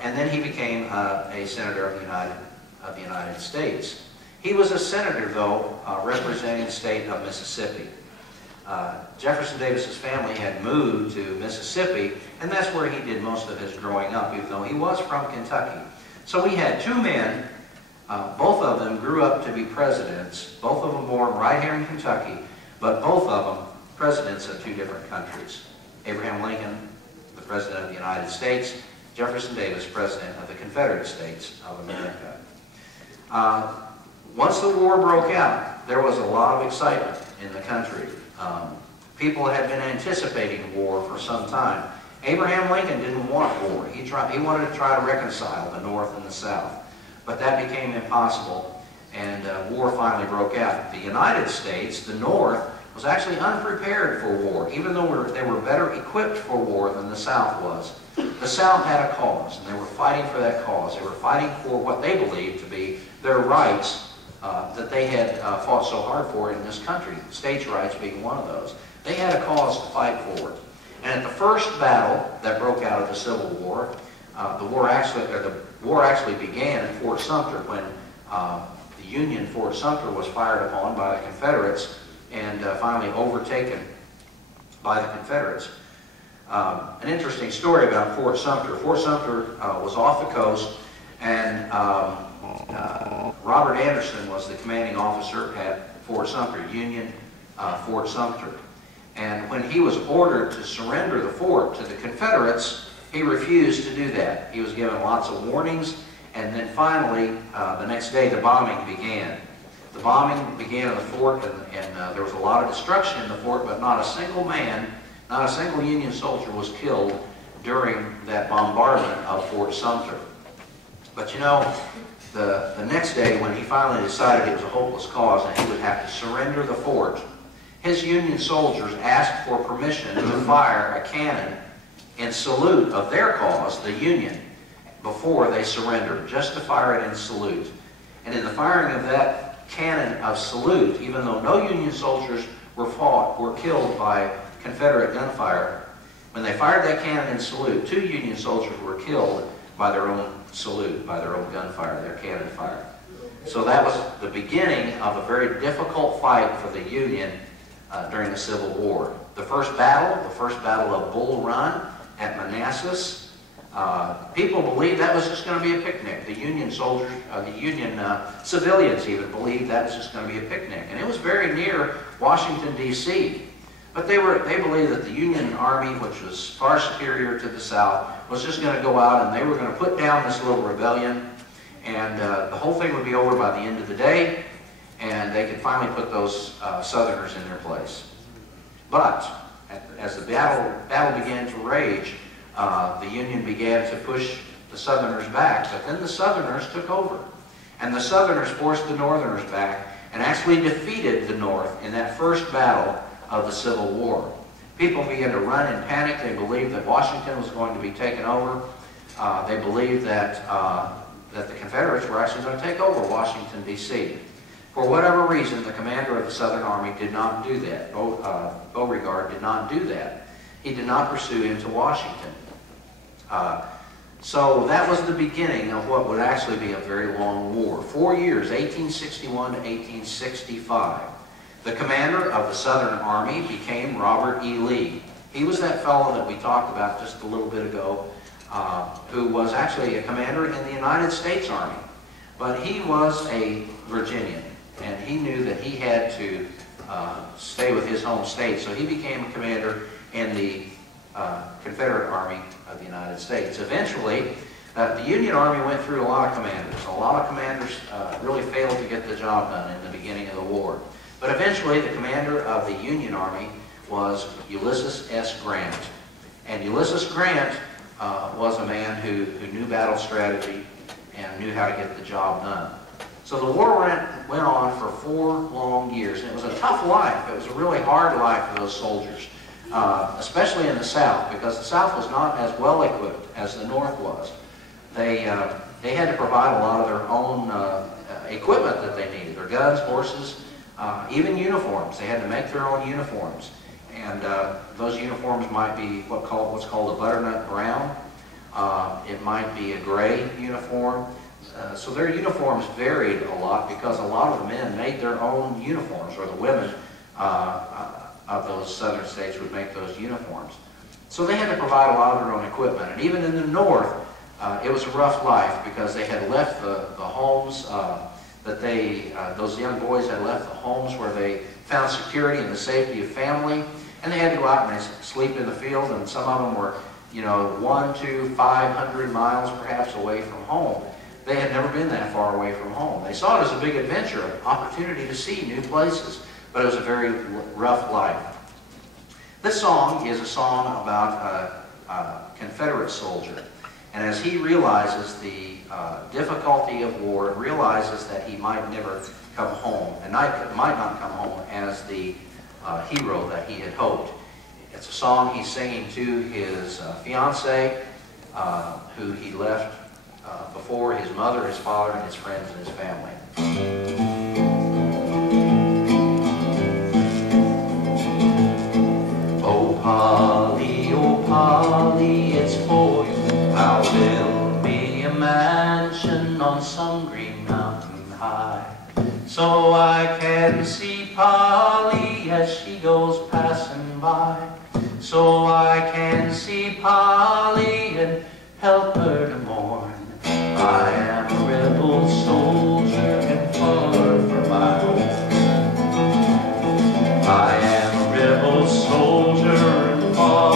And then he became a senator of the United States. He was a senator, though, representing the state of Mississippi. Jefferson Davis's family had moved to Mississippi, and that's where he did most of his growing up, even though he was from Kentucky. So we had two men, both of them grew up to be presidents, both of them born right here in Kentucky, but both of them presidents of two different countries. Abraham Lincoln, the President of the United States, Jefferson Davis, President of the Confederate States of America. Once the war broke out, there was a lot of excitement in the country. People had been anticipating war for some time. Abraham Lincoln didn't want war. He wanted to try to reconcile the North and the South. But that became impossible, and war finally broke out. The United States, the North, was actually unprepared for war, even though they were better equipped for war than the South was. The South had a cause, and they were fighting for that cause. They were fighting for what they believed to be their rights that they had fought so hard for in this country, states' rights being one of those. They had a cause to fight for. And at the first battle that broke out of the Civil War, the war actually began at Fort Sumter when the Union Fort Sumter was fired upon by the Confederates and finally overtaken by the Confederates. An interesting story about Fort Sumter. Fort Sumter was off the coast, and Robert Anderson was the commanding officer at Fort Sumter, Union Fort Sumter. And when he was ordered to surrender the fort to the Confederates, he refused to do that. He was given lots of warnings, and then finally, the next day, the bombing began. The bombing began in the fort, and there was a lot of destruction in the fort, but not a single man, not a single Union soldier was killed during that bombardment of Fort Sumter. But you know, the next day, when he finally decided it was a hopeless cause and he would have to surrender the fort, his Union soldiers asked for permission to fire a cannon in salute of their cause, the Union, before they surrendered, just to fire it in salute. And in the firing of that cannon of salute, even though no Union soldiers were killed by Confederate gunfire, when they fired that cannon in salute, 2 Union soldiers were killed by their own salute, by their own gunfire, their cannon fire. So that was the beginning of a very difficult fight for the Union during the Civil War. The first battle of Bull Run at Manassas, people believed that was just going to be a picnic. The Union soldiers, the Union civilians even believed that was just going to be a picnic. And it was very near Washington, D.C. But they believed that the Union Army, which was far superior to the South, was just going to go out and they were going to put down this little rebellion, and the whole thing would be over by the end of the day, and they could finally put those Southerners in their place. But as the battle began to rage, the Union began to push the Southerners back, but then the Southerners took over. And the Southerners forced the Northerners back and actually defeated the North in that first battle of the Civil War. People began to run in panic. They believed that Washington was going to be taken over. They believed that, that the Confederates were actually going to take over Washington, D.C. For whatever reason, the commander of the Southern Army did not do that. Beauregard did not do that. He did not pursue into Washington. So that was the beginning of what would actually be a very long war. 4 years, 1861 to 1865. The commander of the Southern Army became Robert E. Lee. He was that fellow that we talked about just a little bit ago, who was actually a commander in the United States Army. But he was a Virginian, and he knew that he had to stay with his home state, so he became a commander in the Confederate Army of the United States. Eventually, the Union Army went through a lot of commanders. A lot of commanders really failed to get the job done in the beginning of the war. But eventually, the commander of the Union Army was Ulysses S. Grant. And Ulysses Grant was a man who knew battle strategy and knew how to get the job done. So the war went on for 4 long years, and it was a tough life. It was a really hard life for those soldiers, especially in the South, because the South was not as well equipped as the North was. They had to provide a lot of their own equipment that they needed, their guns, horses, even uniforms. They had to make their own uniforms. And those uniforms might be what's called a butternut brown. It might be a gray uniform. So their uniforms varied a lot because a lot of the men made their own uniforms, or the women of those southern states would make those uniforms. So they had to provide a lot of their own equipment. And even in the North, it was a rough life because they had left the homes those young boys had left the homes where they found security and the safety of family, and they had to go out and they sleep in the field, and some of them were, 1 to 500 miles perhaps away from home. They had never been that far away from home. They saw it as a big adventure, an opportunity to see new places, but it was a very rough life. This song is a song about a Confederate soldier, and as he realizes the difficulty of war, and realizes that he might never come home, and might not come home as the hero that he had hoped. It's a song he's singing to his fiancée, who he left before his mother, his father, and his friends and his family. Oh Polly, it's for you. I'll build me a mansion on some green mountain high. Polly as she goes passing by, so I can see Polly and help her to mourn. I am a rebel soldier and far from my home. I am a rebel soldier and far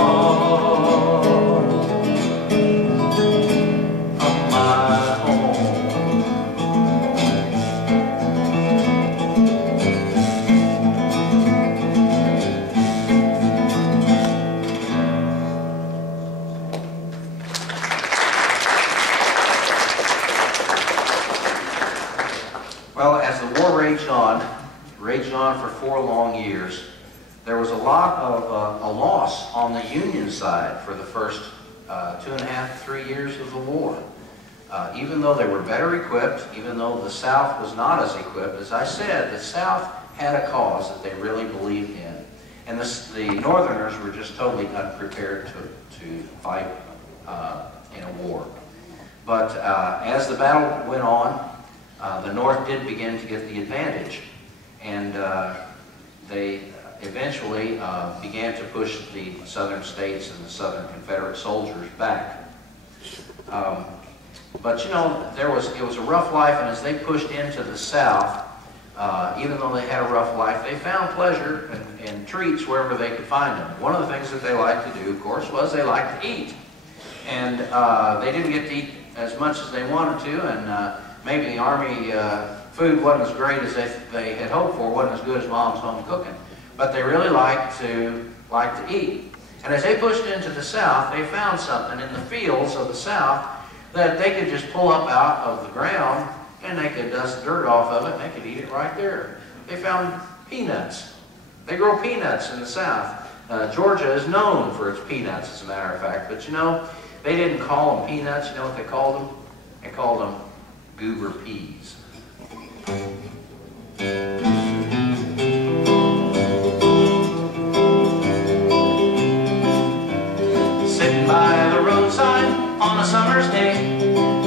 from my home. Well, as the war raged on for 4 long years, there was a lot of a loss on the Union side for the first 2.5 to 3 years of the war. Even though they were better equipped, even though the South was not as equipped, as I said, the South had a cause that they really believed in. And the Northerners were just totally unprepared to fight in a war. But as the battle went on, the North did begin to get the advantage, and they eventually began to push the Southern states and the Southern Confederate soldiers back. But you know, it was a rough life, and as they pushed into the South, even though they had a rough life, they found pleasure and treats wherever they could find them. One of the things that they liked to do, of course, was they liked to eat. And they didn't get to eat as much as they wanted to, and maybe the Army food wasn't as great as they had hoped for, wasn't as good as Mom's home cooking. But they really liked to eat. And as they pushed into the South, they found something in the fields of the South that they could just pull up out of the ground, and they could dust the dirt off of it, and they could eat it right there. They found peanuts. They grow peanuts in the South. Georgia is known for its peanuts, as a matter of fact. But you know, they didn't call them peanuts. You know what they called them? They called them goober peas. Sitting by the roadside on a summer's day,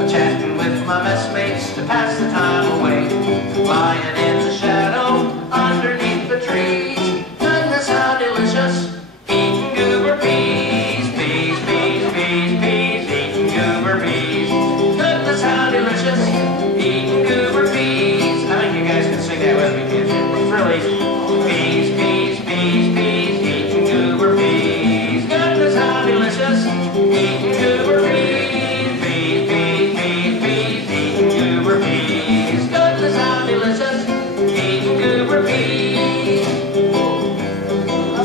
chatting with my messmates to pass the time away, lying in the shadow underneath the trees. Goodness, how delicious, eating goober peas, peas, peas, peas, peas, eating goober peas. Goodness, how delicious, eating goober peas. I think you guys can sing that with me, can't you? It's really easy. Peas, peas, peas, peas, eating goober peas. Goodness, how delicious, eating goober peas. Peas, peas, peas, peas, eating goober peas. Goodness, how delicious, eating goober peas.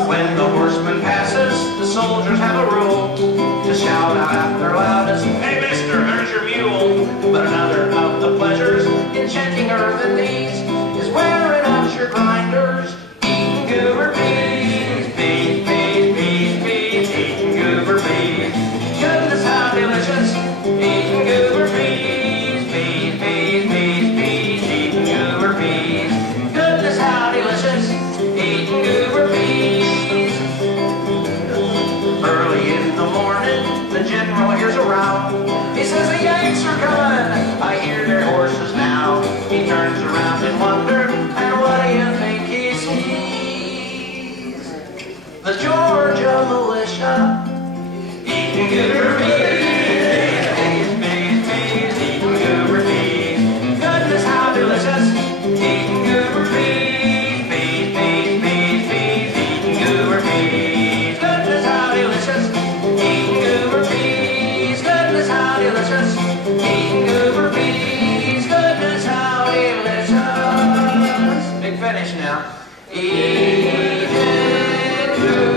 When the horseman passes, the soldiers have a rule to shout out at their loudest, "Hey, mister, there's your mule." But another of the pleasures enchantinger than these is wearing out your grinders, eating goober peas. Peas, peas, peas, peas, eating goober peas. Goodness, how delicious, eating goober peas. Peas, peas, peas, peas, eating goober peas. Goodness, how delicious, eating goober peas. Early in the morning, the general hears a row. He says, "The Yanks are coming, I hear their horses now." He turns around in wonder, and what do you think he sees? The Georgia militia eating goober peas. Peas, peas, peas, eating goober peas. Goodness, how delicious, eating goober peas. Peas, peas, peas, peas, eating goober peas. Goodness, how delicious, eating goober peas. Goodness, how delicious, eating goober peas. Goodness, how delicious. Big finish now. Eating goober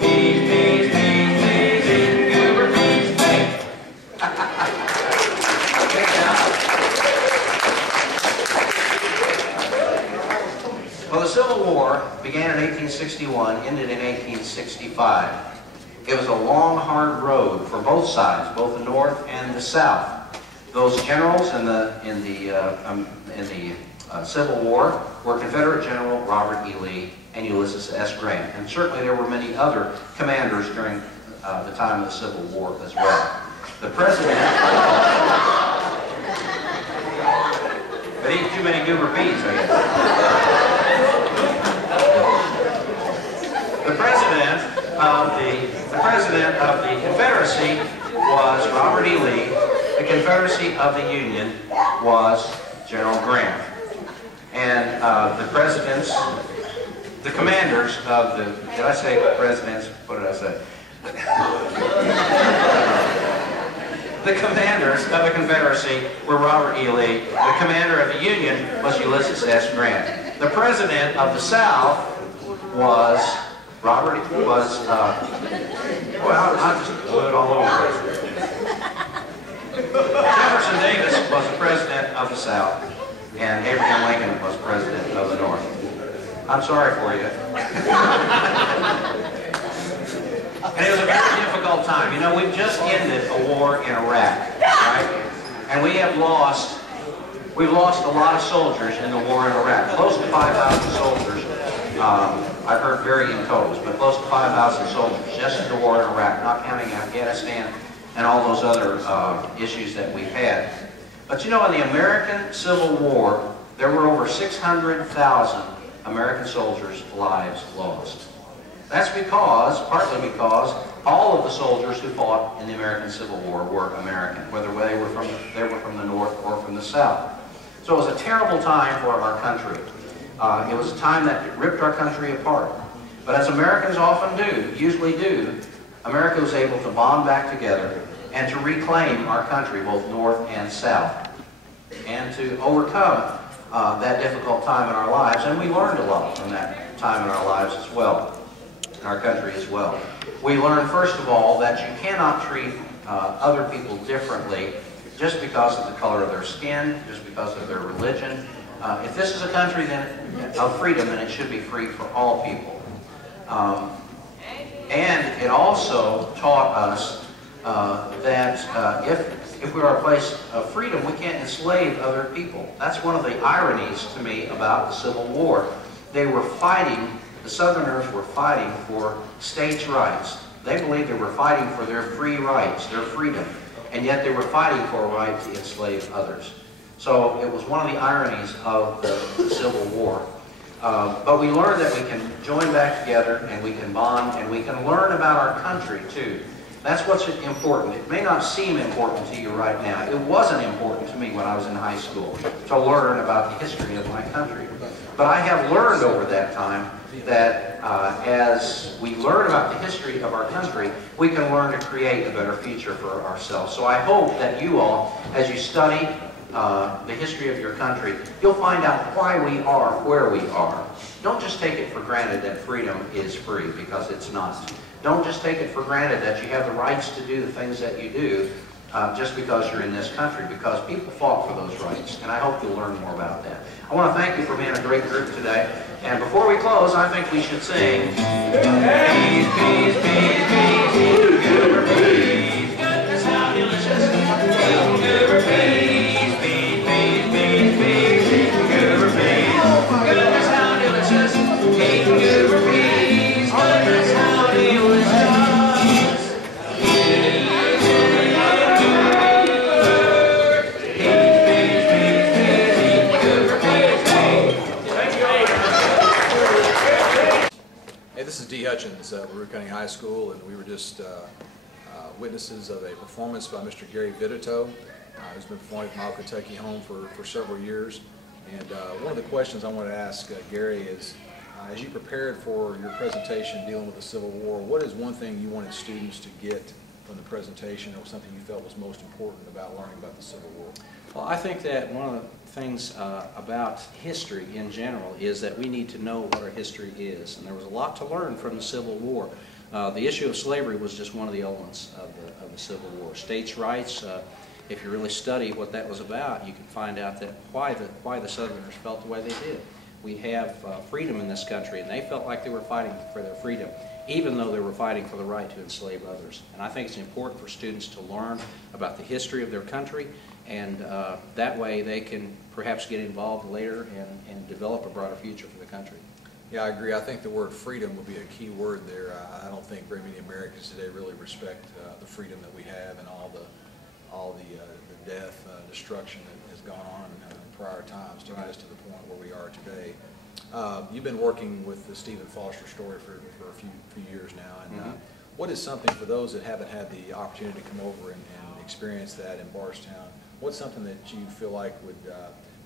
peas, peas, peas, peas, eating goober peas. Hey. Good job. Well, the Civil War began in 1861, ended in 1865. It was a long, hard road for both sides, both the North and the South. Those generals in the Civil War were Confederate General Robert E. Lee and Ulysses S. Grant, and certainly there were many other commanders during the time of the Civil War as well. The president They eat too many goober peas, I guess. The president of the Confederacy was Robert E. Lee. The Confederacy of the Union was General Grant. And the commanders of the, did I say presidents? What did I say? The commanders of the Confederacy were Robert E. Lee. The commander of the Union was Ulysses S. Grant. The president of the South was well, I'll just put it all over the place. Jefferson Davis was the president of the South, and Abraham Lincoln was president of the North. I'm sorry for you. And it was a very difficult time. You know, we've just ended a war in Iraq, right? And we've lost a lot of soldiers in the war in Iraq. Close to 5,000 soldiers. I've heard varying totals, but close to 5,000 soldiers just in the war in Iraq, not counting Afghanistan and all those other issues that we've had. But you know, in the American Civil War, there were over 600,000 American soldiers' lives lost. That's partly because all of the soldiers who fought in the American Civil War were American, whether they were from the North or from the South. So it was a terrible time for our country. It was a time that ripped our country apart. But as Americans often usually do, America was able to bond back together and to reclaim our country, both North and South, and to overcome that difficult time in our lives. And we learned a lot from that time in our lives as well, in our country as well. We learned, first of all, that you cannot treat other people differently just because of the color of their skin, just because of their religion. If this is a country of freedom, then it should be free for all people. And it also taught us that if we are a place of freedom, we can't enslave other people. That's one of the ironies to me about the Civil War. They were fighting, the Southerners were fighting for states' rights. They believed they were fighting for their free rights, their freedom, and yet they were fighting for a right to enslave others. So it was one of the ironies of the Civil War. But we learned that we can join back together and we can bond and we can learn about our country too. That's what's important. It may not seem important to you right now. It wasn't important to me when I was in high school to learn about the history of my country. But I have learned over that time that as we learn about the history of our country, we can learn to create a better future for ourselves. So I hope that you all, as you study the history of your country, you'll find out why we are where we are. Don't just take it for granted that freedom is free, because it's not. Don't just take it for granted that you have the rights to do the things that you do just because you're in this country, because people fought for those rights, and I hope you'll learn more about that. I want to thank you for being a great group today, and before we close, I think we should sing Peace, peace, peace, peace, goober peace, goodness how delicious, goober peace, peace, peace, peace, peace, goober peace, goodness how delicious, goober peace, goodness how delicious. This is D. Hutchins at LaRue County High School, and we were just witnesses of a performance by Mr. Gary Vidito, who's been performing at my Kentucky home for several years. And one of the questions I want to ask Gary is, as you prepared for your presentation dealing with the Civil War, what is one thing you wanted students to get from the presentation, or something you felt was most important about learning about the Civil War? Well, I think that one of the things about history in general is that we need to know what our history is. And there was a lot to learn from the Civil War. The issue of slavery was just one of the elements of the Civil War. States' rights, if you really study what that was about, you can find out that why the Southerners felt the way they did. We have freedom in this country, and they felt like they were fighting for their freedom, even though they were fighting for the right to enslave others. And I think it's important for students to learn about the history of their country, and that way they can perhaps get involved later and develop a broader future for the country. Yeah, I agree. I think the word freedom would be a key word there. I don't think very many Americans today really respect the freedom that we have, and all the death, destruction that has gone on prior times to get us to the point where we are today. You've been working with the Stephen Foster story for a few years now, and what is something for those that haven't had the opportunity to come over and experience that in Bardstown? What's something that you feel like would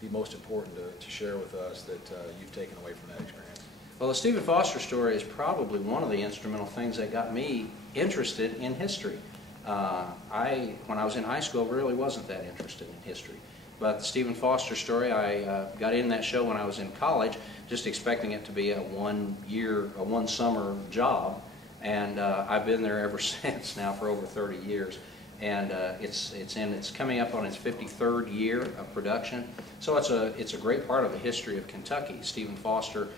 be most important to share with us that you've taken away from that experience? Well, the Stephen Foster story is probably one of the instrumental things that got me interested in history. When I was in high school, really wasn't that interested in history. But the Stephen Foster story, I got in that show when I was in college, just expecting it to be a one summer job. And I've been there ever since now for over 30 years. And it's coming up on its 53rd year of production. So it's a great part of the history of Kentucky. Stephen Foster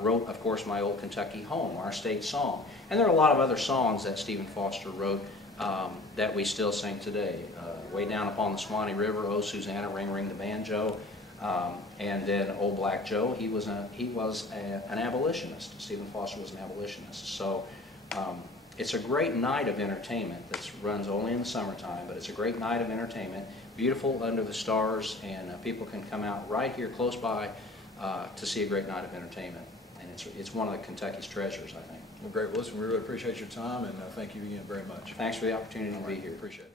wrote, of course, My Old Kentucky Home, our state song. And there are a lot of other songs that Stephen Foster wrote that we still sing today. Way Down Upon the Swanee River, Oh Susanna, Ring Ring the Banjo, and then Old Black Joe. He was an abolitionist. Stephen Foster was an abolitionist. So it's a great night of entertainment that runs only in the summertime, but it's a great night of entertainment, beautiful under the stars, and people can come out right here close by to see a great night of entertainment. And it's one of the Kentucky's treasures, I think. Well, great. Well, listen, we really appreciate your time, and thank you again very much. Thanks for the opportunity to be here. Appreciate it.